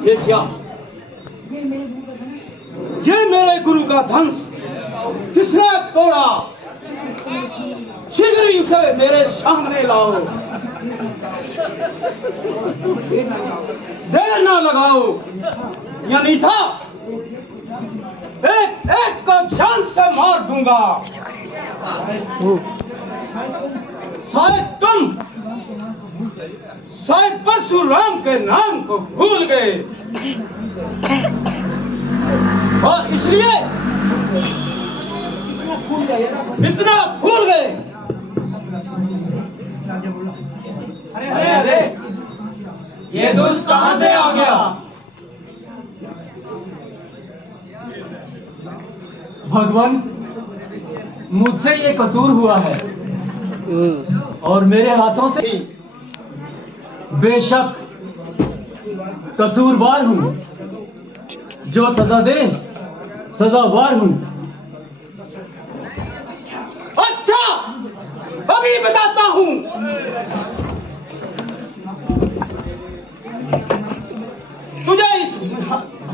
ये क्या? ये मेरे गुरु का धनुष किसने तोड़ा? शीघ्र ही उसे मेरे सामने लाओ। देर ना लगाओ, या नहीं था एक एक को जान से मार दूंगा। शायद परशुराम के नाम को भूल गए और इसलिए इतना भूल गए। अरे ये दुष्ट कहां से आ गया? भगवान, मुझसे ये कसूर हुआ है और मेरे हाथों से बेशक कसूरवार हूं। जो सजा दे सजावार हूं। अच्छा, अभी बताता हूं। तुझे इस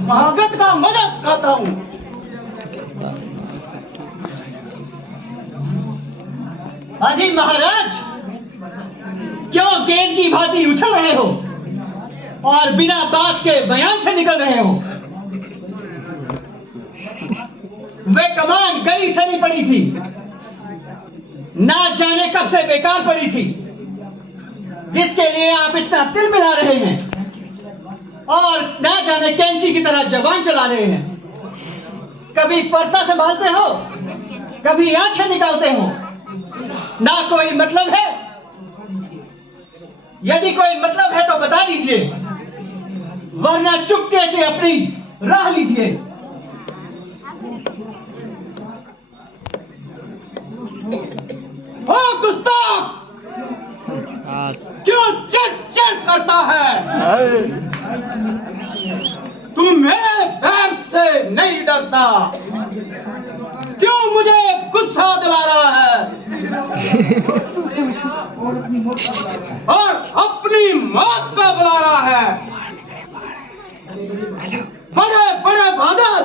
भागत का मजा सिखाता हूं। अजी महाराज, क्यों गेंद की भांति उछल रहे हो और बिना बात के बयान से निकल रहे हो? वे कमान गली सड़ी पड़ी थी, ना जाने कब से बेकार पड़ी थी, जिसके लिए आप इतना तिल मिला रहे हैं और ना जाने कैंची की तरह जबान चला रहे हैं। कभी फरसा संभालते हो, कभी आंखें निकालते हो। ना कोई मतलब है? यदि कोई मतलब है तो बता दीजिए, वरना चुपके से अपनी राह लीजिए। हो गुस्ताख, क्यों चिढ़ करता है? तू मेरे पैर से नहीं डरता, क्यों मुझे गुस्सा दिला रहा है और अपनी मौत को बुला रहा है? बड़े बड़े बहादुर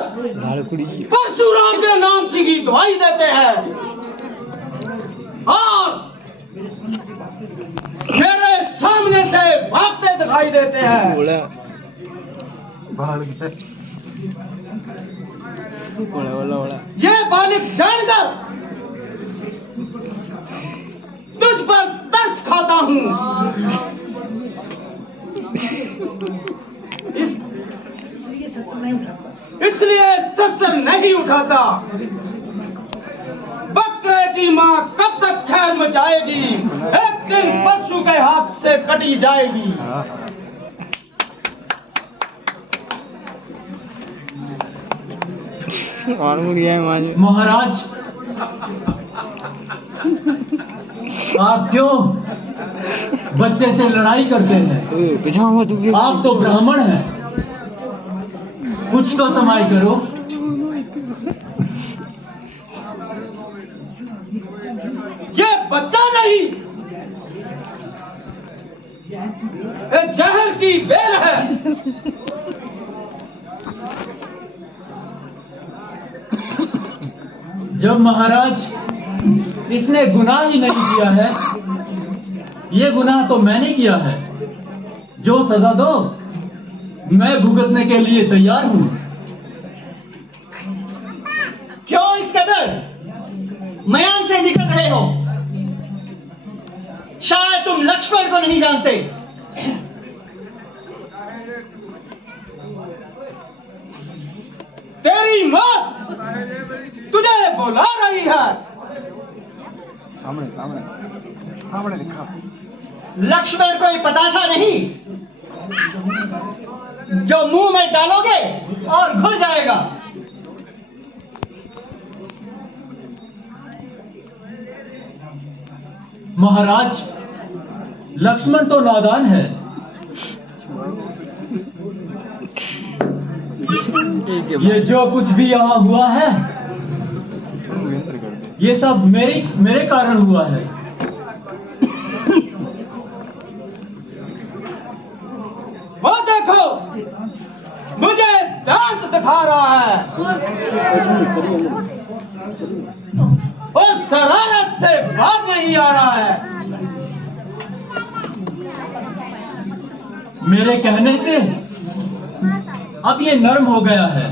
परशुराम के नाम से की दुहाई देते हैं और मेरे सामने से भागते दिखाई देते हैं। ये बालिक जानकर तुझ पर तरस खाता हूं। इसलिए शस्त्र नहीं उठाता। बकरे की मां कब तक खैर मचाएगी? एक दिन पशु के हाथ से कटी जाएगी। महाराज, आप क्यों बच्चे से लड़ाई करते हैं? आप तो ब्राह्मण हैं, कुछ तो समाई करो। ये बच्चा नहीं, ये जहर की बेल है। जब महाराज इसने गुनाह ही नहीं किया है, ये गुनाह तो मैंने किया है। जो सजा दो मैं भुगतने के लिए तैयार हूं। क्यों इस कदर मयान से निकल रहे हो? शायद तुम लक्ष्मण को नहीं जानते। तेरी मौत तुझे बुला रही है। सामने सामने सामने दिखा। लक्ष्मण कोई पताशा नहीं जो मुंह में डालोगे और घुल जाएगा। महाराज, लक्ष्मण तो नादान है। ये जो कुछ भी यहाँ हुआ है ये सब मेरे कारण हुआ है। वो देखो, मुझे दांत दिखा रहा है। वो शरारत से बाज नहीं आ रहा है। मेरे कहने से अब ये नर्म हो गया है।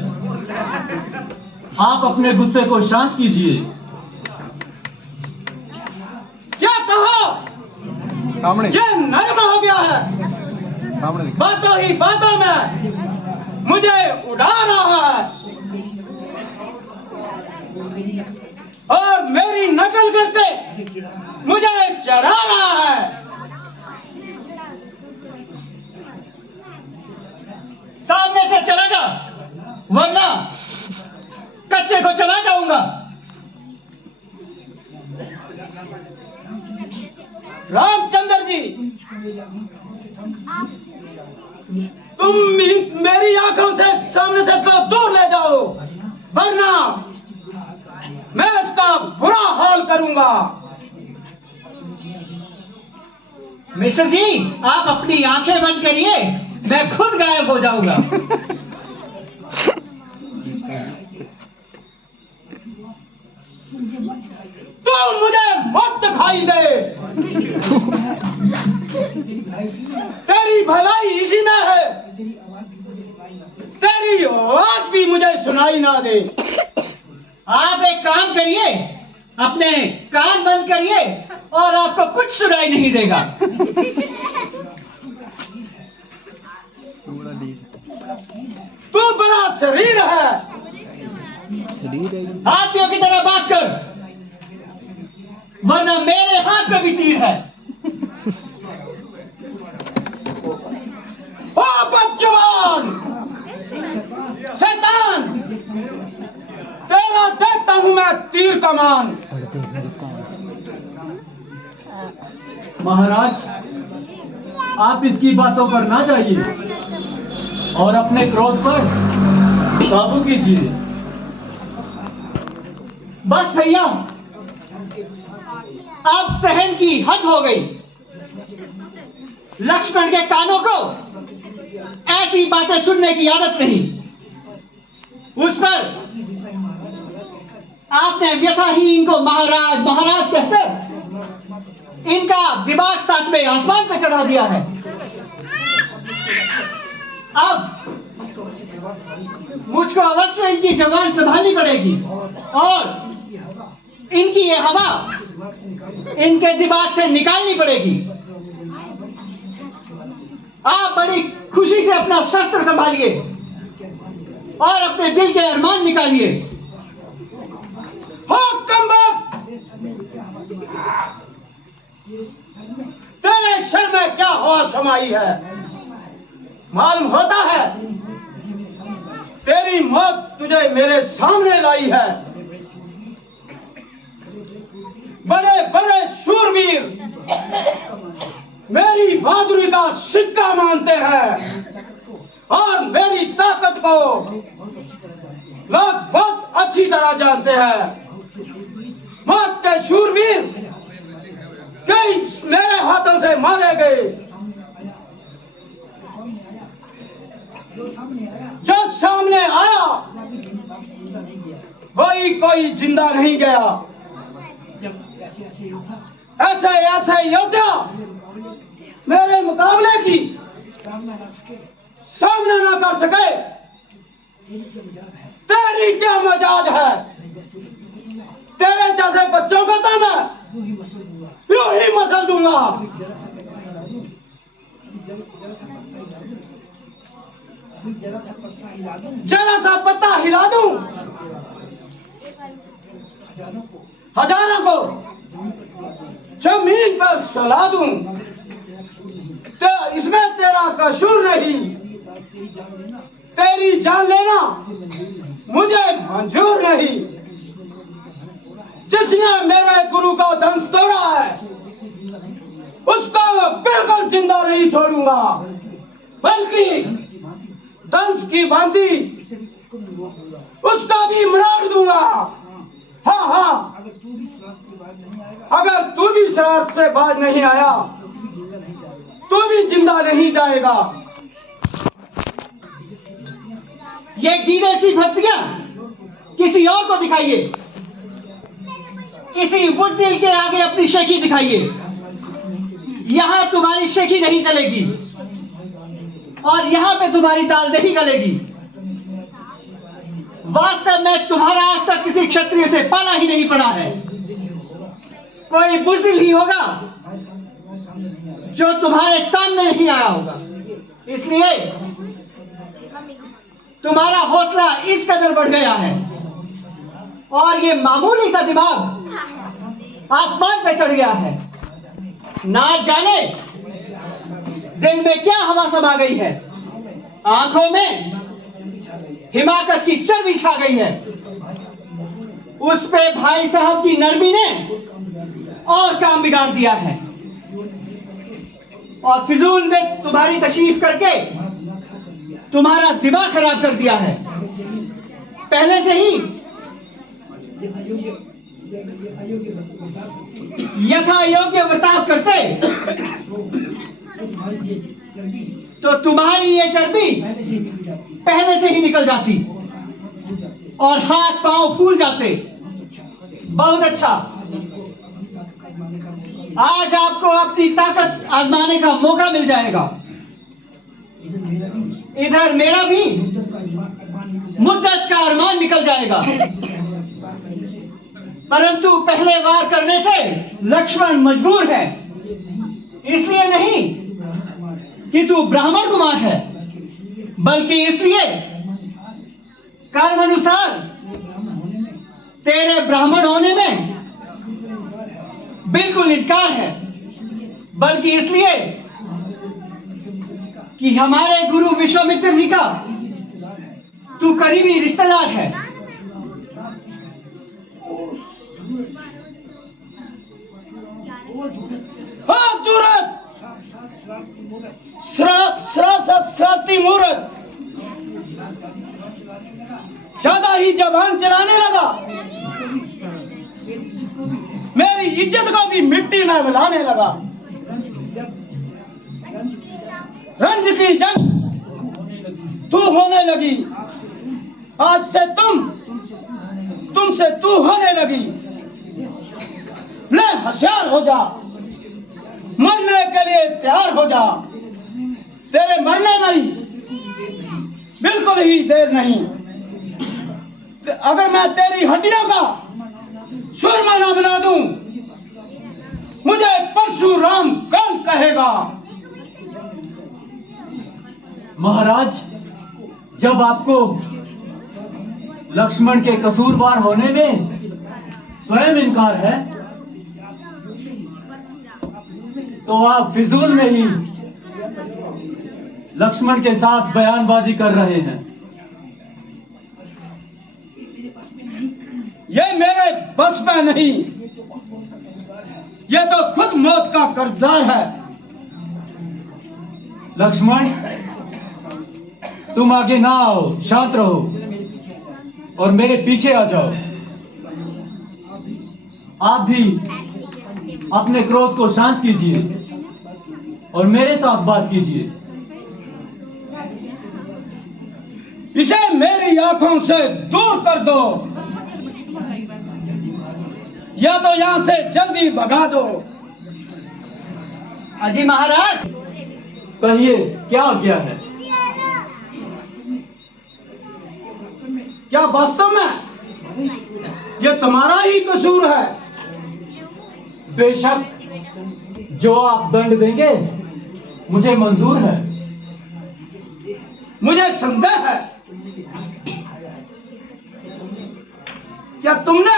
आप अपने गुस्से को शांत कीजिए। क्या कहो? सामने ये नर्म हो गया है। सामने दिखा। बातों ही बातों में मुझे उड़ा रहा है और मेरी नकल करके मुझे चढ़ा रहा है। सामने से चला जा, वरना कच्चे को चला जाऊंगा। रामचंद्र जी, तुम मेरी आंखों से सामने से इसको दूर ले जाओ, वरना मैं इसका बुरा हाल करूंगा। मिश्र जी, आप अपनी आंखें बंद करिए, मैं खुद गायब हो जाऊंगा। तो मुझे मत दिखाई दे। तेरी भलाई इसी में है। तेरी आवाज भी मुझे सुनाई ना दे। आप एक काम करिए, अपने कान बंद करिए और आपको कुछ सुनाई नहीं देगा। तू बड़ा शरीर है, हाथियों की तरह बात कर, वरना मेरे हाथ में भी तीर है। ओ बदजुबान शैतान, तेरा देखता हूं मैं तीर कमान। महाराज, आप इसकी बातों पर ना जाइए और अपने क्रोध पर काबू कीजिए। बस भैया, अब सहन की हद हो गई। लक्ष्मण के कानों को ऐसी बातें सुनने की आदत नहीं। उस पर आपने व्यथाहीन को महाराज महाराज कहकर इनका दिमाग सातवें आसमान पे चढ़ा दिया है। अब मुझको अवश्य इनकी जबान संभालनी पड़ेगी और इनकी ये हवा इनके दिमाग से निकालनी पड़ेगी। आप बड़ी खुशी से अपना शस्त्र संभालिए और अपने दिल के अरमान निकालिए। हो कमबख्त, तेरे सर में क्या हवा समाई है? मालूम होता है तेरी मौत तुझे मेरे सामने लाई है। बड़े बड़े शूरवीर मेरी बहादुरी का सिक्का मानते हैं और मेरी ताकत को लोग बहुत अच्छी तरह जानते हैं। मौत के शूरवीर कई मेरे हाथों से मारे गए। जो सामने आया कोई जिंदा नहीं गया। ऐसे ऐसे योद्धा मेरे मुकाबले की सामना ना कर सके। तेरी क्या मजाज है? तेरे जैसे बच्चों को तो मैं यूं ही मसल दूंगा। जरा सा पत्ता हिला दूं, हजारों को जमीन पर सुला दूं, तो इसमें तेरा कसूर नहीं। तेरी जान लेना मुझे मंजूर नहीं। जिसने मेरे गुरु का दंश तोड़ा है उसको मैं बिल्कुल जिंदा नहीं छोड़ूंगा, बल्कि दंश की भांति उसका भी मरोड़ दूंगा। हाँ हाँ, अगर तू भी शरारत से बाज नहीं आया तू भी जिंदा नहीं जाएगा। ये गीले सी भक्तियां किसी और को दिखाइए, किसी बुज़दिल के आगे अपनी शेखी दिखाइए। यहां तुम्हारी शेखी नहीं चलेगी और यहां पे तुम्हारी दाल नहीं गलेगी। वास्तव में तुम्हारा आज तक किसी क्षत्रिय से पाला ही नहीं पड़ा है। कोई बुज़दिल ही होगा जो तुम्हारे सामने नहीं आया होगा। इसलिए तुम्हारा हौसला इस कदर बढ़ गया है और ये मामूली सा दिमाग आसमान पे चढ़ गया है। ना जाने दिल में क्या हवा समा गई है, आंखों में हिमाकत की चर्बी छा गई है। उस पे भाई साहब की नरमी ने और काम बिगाड़ दिया है और फिजूल में तुम्हारी तशरीफ करके तुम्हारा दिमाग खराब कर दिया है। पहले से ही यथा योग्य बर्ताव करते तो तुम्हारी ये चर्बी पहले से ही निकल जाती और हाथ पांव फूल जाते। बहुत अच्छा, आज आपको अपनी ताकत आजमाने का मौका मिल जाएगा। इधर मेरा भी मुद्दत का अरमान निकल जाएगा, परंतु पहले वार करने से लक्ष्मण मजबूर है। इसलिए नहीं कि तू ब्राह्मण कुमार है, बल्कि इसलिए कर्म अनुसार तेरे ब्राह्मण होने में बिल्कुल इनकार है, बल्कि इसलिए कि हमारे गुरु विश्वामित्र जी का तू करीबी रिश्तेदार है। हाँ तुरंत श्राप्ती मूर्त ज्यादा ही जबान चलाने लगा, मेरी इज्जत को भी मिट्टी में मिलाने लगा। रंज की जंग तू होने लगी, आज से तुमसे तू होने लगी। ले होशियार हो जा, मरने के लिए तैयार हो जा। तेरे मरने में बिल्कुल ही देर नहीं। अगर मैं तेरी हड्डियों का सुरमा ना बना दूं, मुझे परशुराम कौन कहेगा? महाराज, जब आपको लक्ष्मण के कसूरवार होने में स्वयं इनकार है, तो आप फिजूल में ही लक्ष्मण के साथ बयानबाजी कर रहे हैं। ये मेरे बस में नहीं, ये तो खुद मौत का कर्जदार है। लक्ष्मण, तुम आगे ना आओ, शांत रहो और मेरे पीछे आ जाओ। आप भी अपने क्रोध को शांत कीजिए और मेरे साथ बात कीजिए। इसे मेरी आंखों से दूर कर दो, या तो यहां से जल्दी भगा दो। अजी महाराज, कहिए, क्या आज्ञा है? क्या वास्तव में ये तुम्हारा ही कसूर है? बेशक, जो आप दंड देंगे मुझे मंजूर है। मुझे संदेह है, क्या तुमने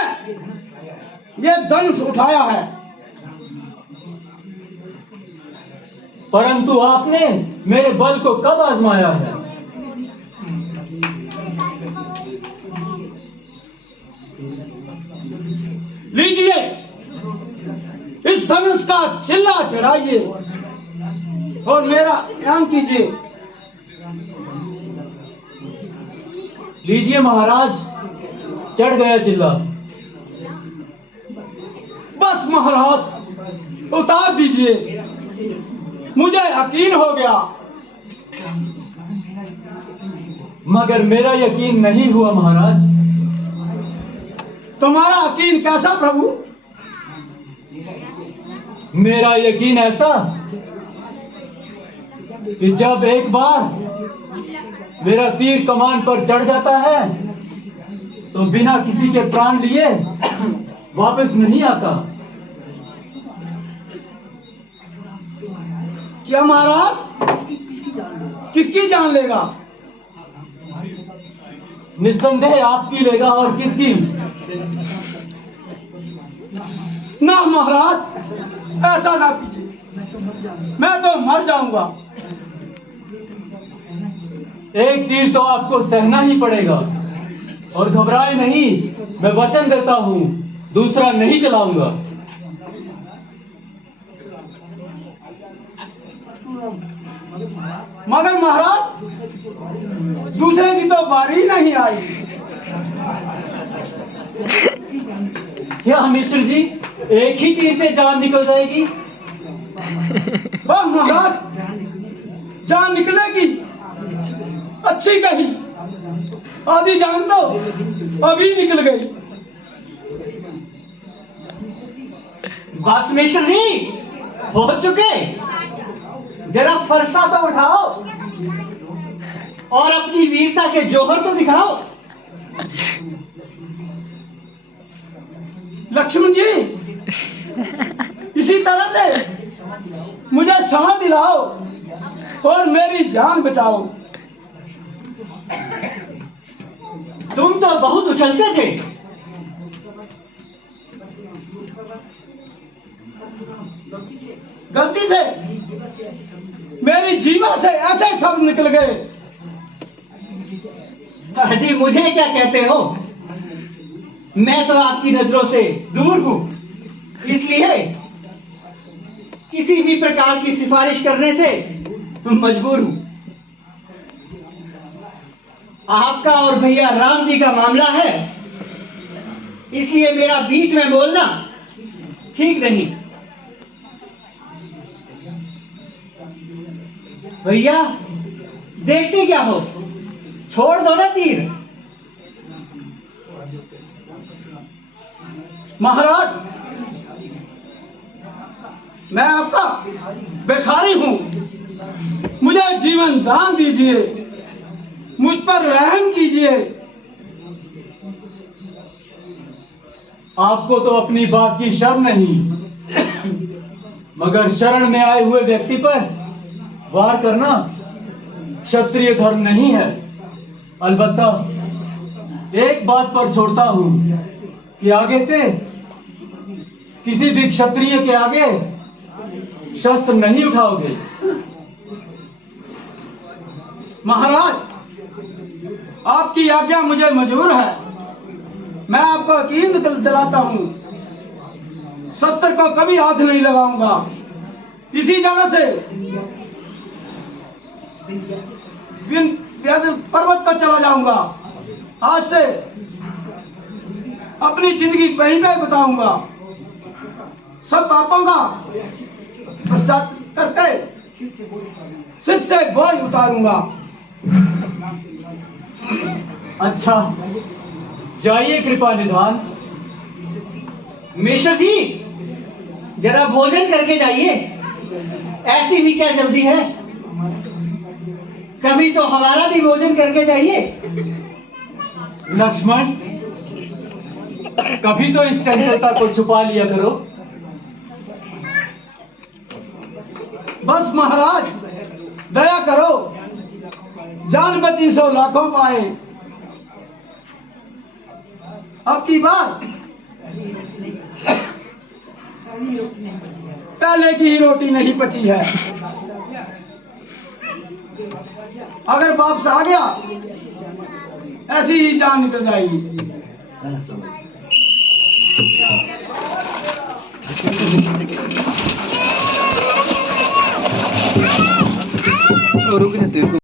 ये धनुष उठाया है? परंतु आपने मेरे बल को कब आजमाया है? लीजिए, इस धनुष का चिल्ला चढ़ाइए और मेरा ध्यान कीजिए। लीजिए महाराज, चढ़ गया चिल्ला। महाराज उतार दीजिए, मुझे यकीन हो गया। मगर मेरा यकीन नहीं हुआ महाराज। तुम्हारा यकीन कैसा प्रभु? मेरा यकीन ऐसा कि जब एक बार मेरा तीर कमान पर चढ़ जाता है तो बिना किसी के प्राण लिए वापस नहीं आता। क्या महाराज, किसकी जान लेगा? निस्संदेह आपकी लेगा, और किसकी? ना महाराज, ऐसा ना कीजिए, मैं तो मर जाऊंगा। एक तीर तो आपको सहना ही पड़ेगा, और घबराए नहीं, मैं वचन देता हूं दूसरा नहीं चलाऊंगा। मगर महाराज, दूसरे की तो बारी नहीं आई। क्या मिश्र जी, एक ही तीर से जान निकल जाएगी? वाह महाराज, जान निकलेगी, अच्छी कही। आधी जान तो अभी निकल गई। बस मिश्र जी, हो चुके। जरा फरसा तो उठाओ और अपनी वीरता के जौहर तो दिखाओ। लक्ष्मण जी, इसी तरह से मुझे क्षमा दिलाओ और मेरी जान बचाओ। तुम तो बहुत उछलते थे। गलती से मेरी जीवा से ऐसे शब्द निकल गए। जी, मुझे क्या कहते हो? मैं तो आपकी नजरों से दूर हूं, इसलिए किसी भी प्रकार की सिफारिश करने से मजबूर हूं। आपका और भैया राम जी का मामला है, इसलिए मेरा बीच में बोलना ठीक नहीं। भैया, देखते क्या हो, छोड़ दो ना तीर। महाराज, मैं आपका भिखारी हूं, मुझे जीवन दान दीजिए, मुझ पर रहम कीजिए। आपको तो अपनी बात की शर्म नहीं, मगर शरण में आए हुए व्यक्ति पर वार करना क्षत्रिय धर्म नहीं है। अलबत्ता एक बात पर छोड़ता हूं कि आगे से किसी भी क्षत्रिय के आगे शस्त्र नहीं उठाओगे। महाराज, आपकी आज्ञा मुझे मंजूर है। मैं आपको यकीन दिलाता हूं, शस्त्र को कभी हाथ नहीं लगाऊंगा। इसी जगह से पर्वत को चला जाऊंगा। आज से अपनी जिंदगी वहीं में बताऊंगा। सब पापों का पश्चात करके सिर से बोझ उतारूंगा। अच्छा, जाइए कृपा निधान। मिश्र जी, जरा भोजन करके जाइए, ऐसी भी क्या जल्दी है? कभी तो हमारा भी भोजन करके जाइए। लक्ष्मण, कभी तो इस चंचलता को छुपा लिया करो। बस महाराज, दया करो, जान बची सो लाखों पाए। अब की बात पहले की ही रोटी नहीं पची है। अगर वापस आ गया, ऐसी ही जान निकल जाएगी। रुक जाते